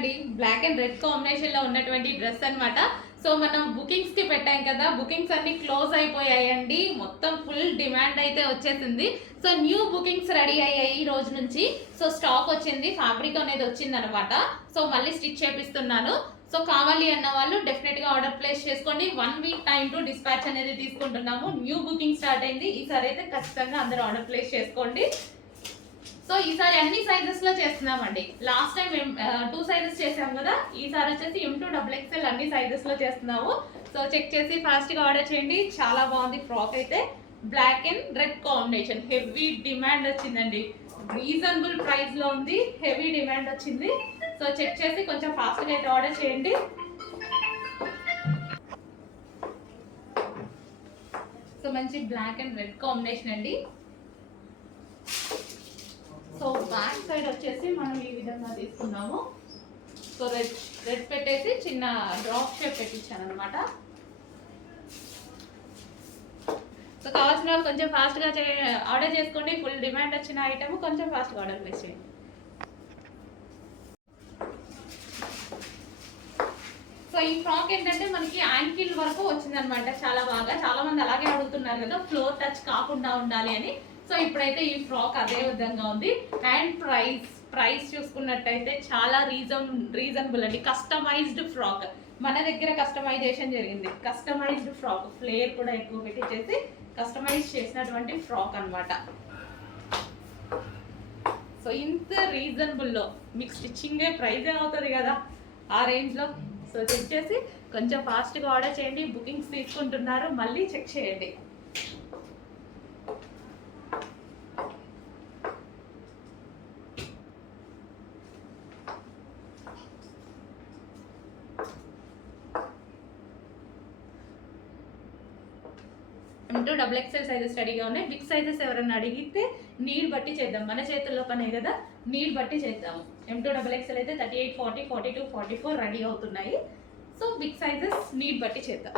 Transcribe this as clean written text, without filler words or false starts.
చూడండి black and red combination లో ఉన్నటువంటి డ్రెస్ అన్నమాట. సో మనం బుకింగ్స్ కి పెట్టాం కదా, బుకింగ్స్ అన్ని క్లోజ్ అయిపోయాయండి. మొత్తం ఫుల్ డిమాండ్ అయితే వచ్చేసింది. సో న్యూ బుకింగ్స్ రెడీ అయ్యాయి ఈ రోజు నుంచి. సో స్టాక్ వచ్చింది, ఫ్యాబ్రిక్ అనేది వచ్చింది అనమాట. సో మళ్ళీ స్టిచ్ చేపిస్తున్నాను. సో కావాలి అన్న వాళ్ళు డెఫినెట్ గా ఆర్డర్ ప్లేస్ చేసుకోండి. 1 వీక్ టైం టు డిస్పాచ్ అనేది తీసుకుంటున్నాము. న్యూ బుకింగ్ స్టార్ట్ అయింది. ఈసారి అయితే ఖచ్చితంగా అందరూ ఆర్డర్ ప్లేస్ చేసుకోండి. సో ఈసారి అన్ని సైజెస్ లో చేస్తున్నామండి. లాస్ట్ టైం 2 సైజెస్ చేసాం కదా, ఈసారి వచ్చేసి M2XXL అన్ని సైజెస్ లో చేస్తున్నాము. సో చెక్ చేసి ఫాస్ట్ గా ఆర్డర్ చేయండి. చాలా బాగుంది ఫ్రాక్ అయితే. Black and red combination, heavy demand వచ్చిందండి. రీజనబుల్ ప్రైస్ లో ఉంది, హెవీ డిమాండ్ వచ్చింది. సో చెక్ చేసి కొంచెం ఫాస్ట్ గా అయితే ఆర్డర్ చేయండి. సో మంచి బ్లాక్ అండ్ రెడ్ కాంబినేషన్ అండి. సో బ్యాక్ సైడ్ వచ్చేసి మనం ఈ విధంగా తీసుకున్నాము. సో రెడ్ పెట్టేసి చిన్న డ్రాప్ షేప్ పెట్టించాను అనమాట. సో కావాల్సిన వాళ్ళు కొంచెం ఫాస్ట్గా ఆర్డర్ చేసుకోండి. ఫుల్ డిమాండ్ వచ్చిన ఐటమ్ కొంచెం ఫాస్ట్గా ఆర్డర్ ప్లేస్ చేయండి. సో ఈ ఫ్రాక్ ఏంటంటే మనకి యాంకిల్ వరకు వచ్చిందనమాట. చాలా బాగా, చాలా మంది అలాగే అడుగుతున్నారు కదా, ఫ్లోర్ టచ్ కాకుండా ఉండాలి అని. సో ఇప్పుడైతే ఈ ఫ్రాక్ అదే విధంగా ఉంది. అండ్ ప్రైస్ చూసుకున్నట్టయితే చాలా రీజనబుల్ అండి. కస్టమైజ్డ్ ఫ్రాక్ మన దగ్గర కస్టమైజేషన్ జరిగింది. కస్టమైజ్డ్ ఫ్రాక్, ఫ్లేర్ కూడా ఎక్కువ పెట్టించేసి కస్టమైజ్ చేసినటువంటి ఫ్రాక్ అనమాట. సో ఇంత రీజనబుల్లో మీకు స్టిచ్చింగే ప్రైజే అవుతుంది కదా ఆ రేంజ్లో. సో చెక్ చేసి కొంచెం ఫాస్ట్గా ఆర్డర్ చేయండి. బుకింగ్స్ తీసుకుంటున్నారు, మళ్ళీ చెక్ చేయండి. M2XXL సైజెస్ రెడీగా ఉన్నాయి. బిగ్ సైజెస్ ఎవరైనా అడిగితే నీడ్ బట్టి చేద్దాం. మన చేతుల్లో పనే కదా, నీడ్ బట్టి చేద్దాము. M2XXL అయితే 38, 40, 42, 44 రెడీ అవుతున్నాయి. సో బిగ్ సైజెస్ నీడ్ బట్టి చేద్దాం.